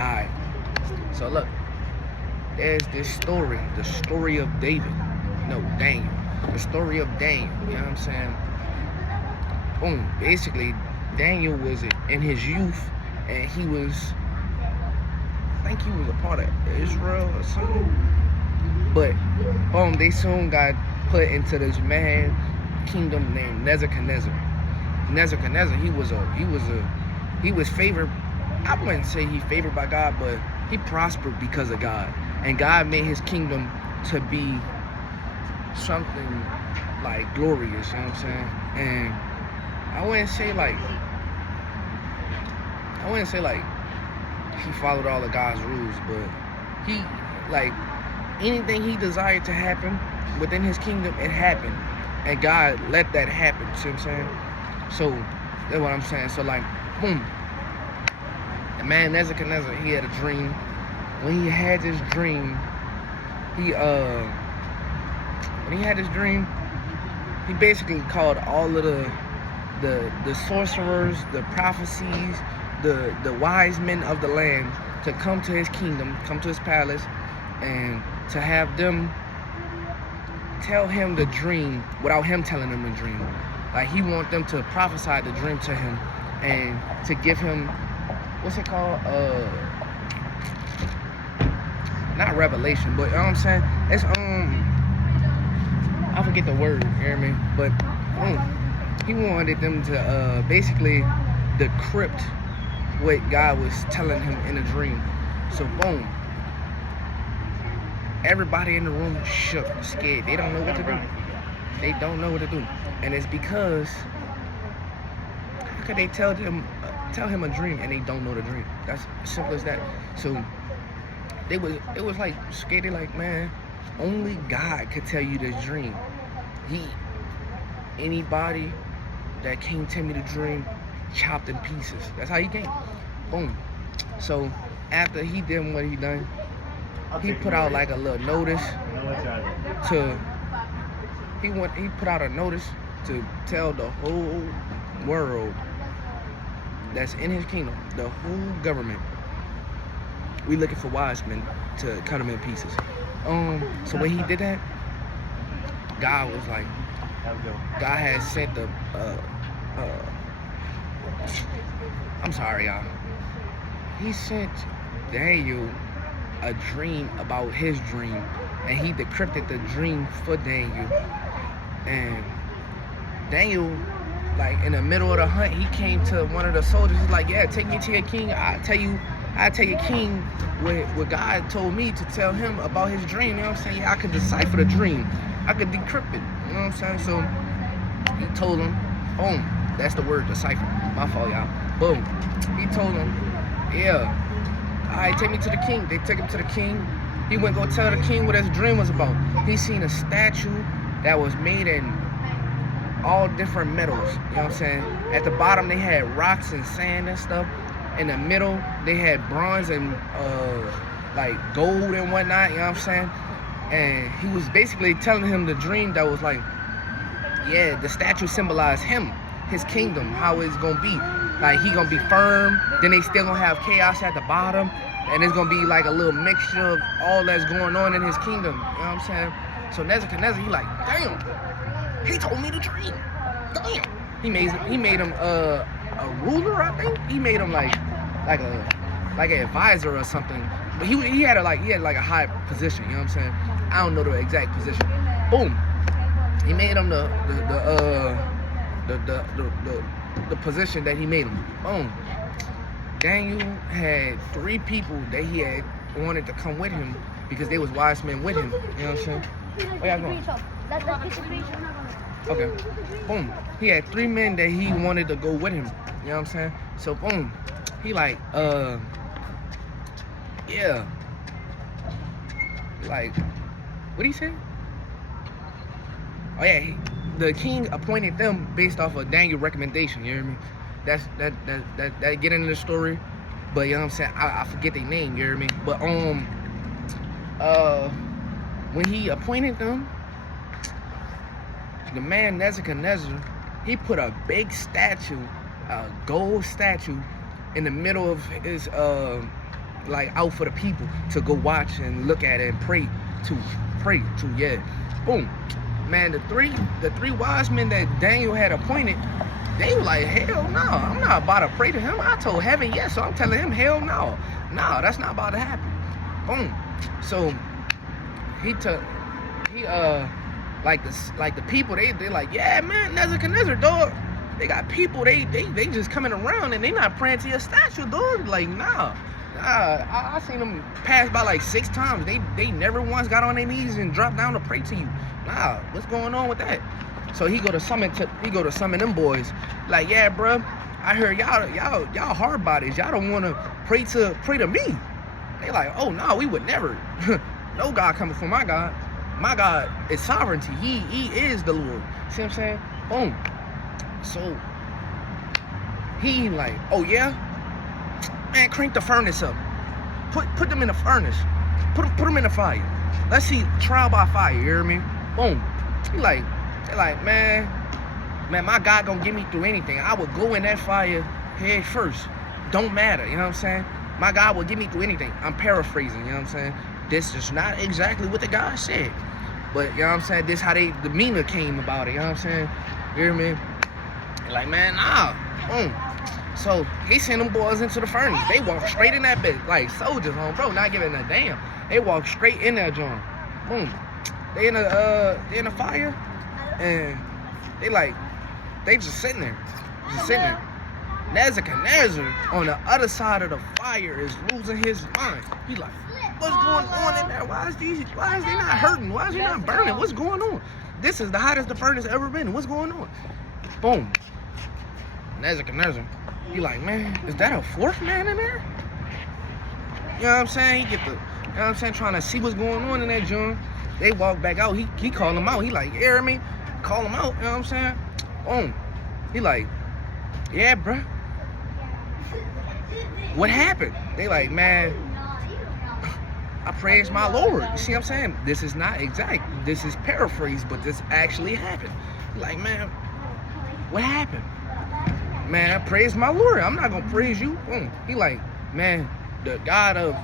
Alright. So look, there's this story, the story of David. No, Daniel. The story of Daniel. You know what I'm saying? Boom. Basically, Daniel was in his youth, and he was, I think he was a part of Israel or something. But boom, they soon got put into this mad kingdom named Nebuchadnezzar. Nebuchadnezzar, he was favored. I wouldn't say he favored by God, but he prospered because of God. And God made his kingdom to be something like glorious, you know what I'm saying? And I wouldn't say like he followed all of God's rules, but he, like, anything he desired to happen within his kingdom, it happened. And God let that happen, you see what I'm saying? So that's what I'm saying. So like, boom. The man Nebuchadnezzar, he had a dream. When he had this dream, he basically called all of the sorcerers, the prophecies, the wise men of the land to come to his kingdom, come to his palace, and to have them tell him the dream without him telling them the dream. Like, he want them to prophesy the dream to him and to give him, what's it called? Not revelation, but you know what I'm saying? It's I forget the word, you hear me? But he wanted them to basically decrypt what God was telling him in a dream. So boom. Everybody in the room shook, scared. They don't know what to do. They don't know what to do. And it's because, how could they tell him a dream and they don't know the dream? That's simple as that. So it was like scared. They like, man, only God could tell you this dream. Anybody that came tell me the dream, chopped in pieces. That's how he came. Boom. So after he did what he done, he put out like a little notice he put out a notice to tell the whole world that's in his kingdom, the whole government, we looking for wise men to cut them in pieces. So when he did that, God was like, God had sent I'm sorry, y'all. He sent Daniel a dream about his dream, and he decrypted the dream for Daniel. And Daniel, like, in the middle of the hunt, he came to one of the soldiers. He's like, yeah, take me to your king. I tell your king what God told me to tell him about his dream. You know what I'm saying? Yeah, I could decipher the dream. I could decrypt it. You know what I'm saying? So he told him, boom, that's the word, decipher. My fault, y'all. Boom. He told him, yeah, all right, take me to the king. They took him to the king. He went go tell the king what his dream was about. He seen a statue that was made in all different metals. You know what I'm saying? At the bottom, they had rocks and sand and stuff. In the middle, they had bronze and like gold and whatnot. You know what I'm saying? And he was basically telling him the dream that was like, yeah, the statue symbolized him, his kingdom, how it's gonna be. Like, he gonna be firm, then they still gonna have chaos at the bottom, and it's gonna be like a little mixture of all that's going on in his kingdom. You know what I'm saying? So Nebuchadnezzar, he like, damn, he told me the dream. Damn. He made him a ruler, I think. He made him like an advisor or something. But he had like a high position. You know what I'm saying? I don't know the exact position. Boom. He made him the position that he made him. Boom. Daniel had 3 people that he had wanted to come with him because they was wise men with him. You know what I'm saying? Where y'all going? Okay. Boom. He had 3 men that he wanted to go with him. You know what I'm saying? So boom. He like, yeah. Like, what he say? Oh yeah, the king appointed them based off of Daniel's recommendation. You hear me? That get into the story, but you know what I'm saying? I forget their name. You hear me? But when he appointed them, the man Nebuchadnezzar, he put a big statue, a gold statue, in the middle of his like out for the people to go watch and look at it and pray to, yeah. Boom. Man, the three wise men that Daniel had appointed, they were like, hell no, I'm not about to pray to him. I told heaven yes, so I'm telling him hell no. No, that's not about to happen. Boom. So like the people, they like, yeah man, Nebuchadnezzar, dog. They got people, they just coming around and they not praying to your statue, dog. Like, nah. I seen them pass by like 6 times. They never once got on their knees and dropped down to pray to you. Nah, what's going on with that? So he go to summon them boys. Like, yeah, bro, I heard y'all hard bodies. Y'all don't want to pray to me. They like, oh no, we would never. No God coming from my God. My God is sovereignty. He is the Lord. See what I'm saying? Boom. So he like, oh yeah, man, crank the furnace up. Put them in the furnace. Put them in the fire. Let's see trial by fire. You hear me? Boom. They like, man, my God gonna get me through anything. I would go in that fire head first. Don't matter. You know what I'm saying? My God will get me through anything. I'm paraphrasing. You know what I'm saying? This is not exactly what the God said, but you know what I'm saying? This how the demeanor came about it. You know what I'm saying? You hear me? Like, man, nah. Boom. So he sent them boys into the furnace. They walk straight in that bitch like soldiers, bro, not giving a damn. They walk straight in that joint. Boom. They in the fire, and they just sitting there, Nebuchadnezzar on the other side of the fire is losing his mind. He like, what's going on in there? Why is they not hurting? Why is he not burning? What's going on? This is the hottest the furnace ever been. What's going on? Boom. Nebuchadnezzar, he like, man, is that a 4th man in there? You know what I'm saying? He get the, you know what I'm saying, trying to see what's going on in that joint. They walk back out. He call him out. He like, you hear me? Call him out. You know what I'm saying? Boom. He like, yeah, bruh. What happened? They like, man, I praise my Lord. You see what I'm saying? This is not exact. This is paraphrased, but this actually happened. He like, man, what happened? Man, I praise my Lord. I'm not gonna praise you. Boom. He like, man, the God of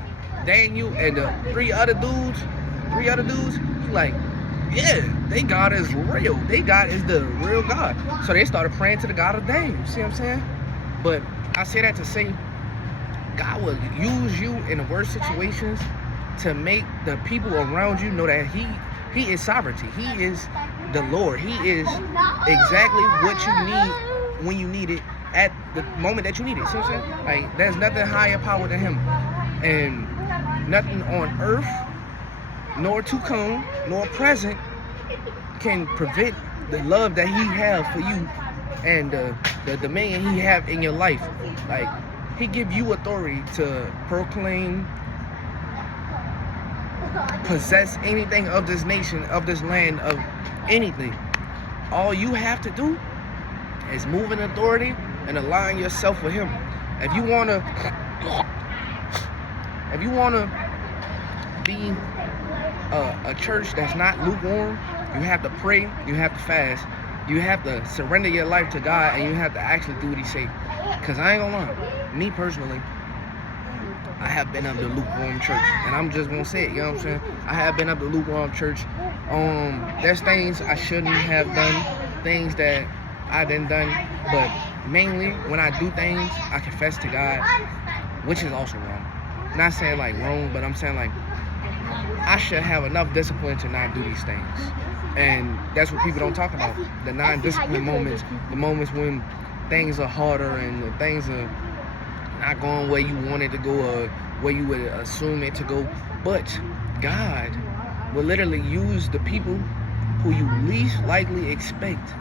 Daniel and the three other dudes, he like, yeah, they God is real. They God is the real God. So they started praying to the God of Daniel. See what I'm saying? But I say that to say, God will use you in the worst situations to make the people around you know that He is sovereignty. He is the Lord. He is exactly what you need when you need it at the moment that you need it. See what I'm saying? Like, there's nothing higher power than Him, and nothing on earth, nor to come, nor present, can prevent the love that He has for you and the dominion He have in your life. Like, He give you authority to proclaim, possess anything of this nation, of this land, of anything. All you have to do is move in authority and align yourself with Him. If you wanna be a church that's not lukewarm, you have to pray, you have to fast, you have to surrender your life to God, and you have to actually do what He say. Cause I ain't gonna lie, me personally, I have been up to lukewarm church, and I'm just gonna say it. You know what I'm saying? I have been up to lukewarm church. There's things I shouldn't have done, things that I done done, but mainly when I do things, I confess to God, which is also wrong. Not saying like wrong, but I'm saying like I should have enough discipline to not do these things. And that's what people don't talk about. The non-discipline moments, the moments when things are harder and the things are not going where you want it to go or where you would assume it to go. But God will literally use the people who you least likely expect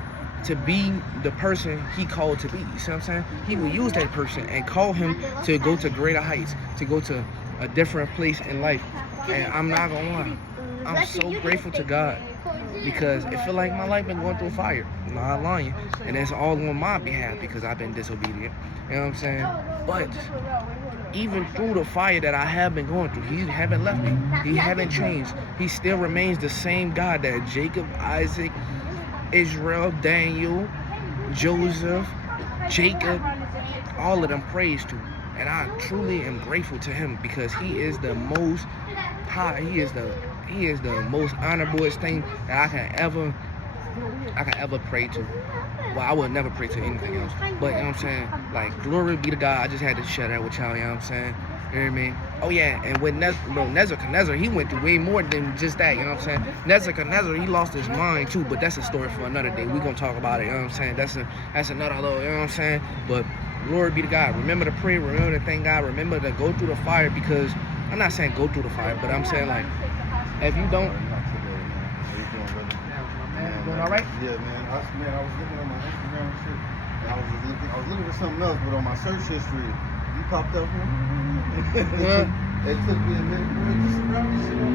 to be the person He called to be. You see what I'm saying? He will use that person and call him to go to greater heights, to go to a different place in life. And I'm not gonna lie, I'm so grateful to God, because it feel like my life been going through fire. I'm not lying. And that's all on my behalf because I've been disobedient. You know what I'm saying? But even through the fire that I have been going through, He haven't left me. He haven't changed. He still remains the same God that Jacob, Isaac, Israel, Daniel, Joseph, Jacob, all of them praised to. And I truly am grateful to him because he is the most high. He is the most honorablest thing that I can ever pray to. Well, I would never pray to anything else. But you know what I'm saying? Like, glory be to God. I just had to share that with y'all, you know what I'm saying? You know what I mean? Oh yeah, and with Nebuchadnezzar, he went through way more than just that, you know what I'm saying? Nebuchadnezzar, he lost his mind too, but that's a story for another day. We're gonna talk about it, you know what I'm saying? That's another little, you know what I'm saying? But glory be to God. Remember to pray, remember to thank God, remember to go through the fire, because I'm not saying go through the fire, but I'm saying, like, if you don't. Doing all right? Yeah, man. I was looking on my Instagram and shit. And I was looking for something else, but on my search history, you popped up here. It took me a minute to just grab this shit on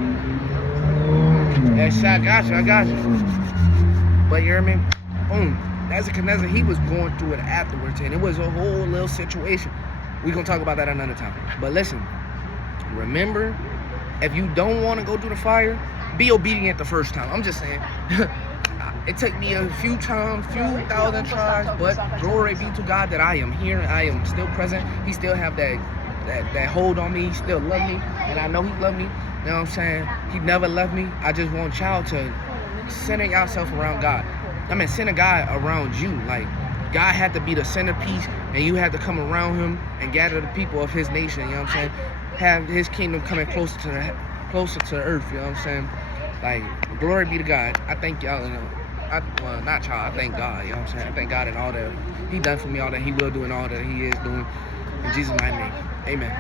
Yes, I got you. But you hear me? Boom. Nebuchadnezzar, he was going through it afterwards, and it was a whole little situation. We're gonna talk about that another time. But listen, remember, if you don't want to go through the fire, be obedient the first time. I'm just saying. It took me a few times, few thousand tries, but glory be to God that I am here. I am still present. He still have that hold on me. He still love me, and I know he love me. You know what I'm saying? He never left me. I just want y'all to center yourself around God. I mean, center God around you. Like, God had to be the centerpiece, and you had to come around him and gather the people of his nation. You know what I'm saying? Have his kingdom coming closer to the earth. You know what I'm saying? Like, glory be to God. I thank y'all. Well, not y'all. I thank God. You know what I'm saying? I thank God in all that he done for me, all that he will do, and all that he is doing. In Jesus' mighty name, amen.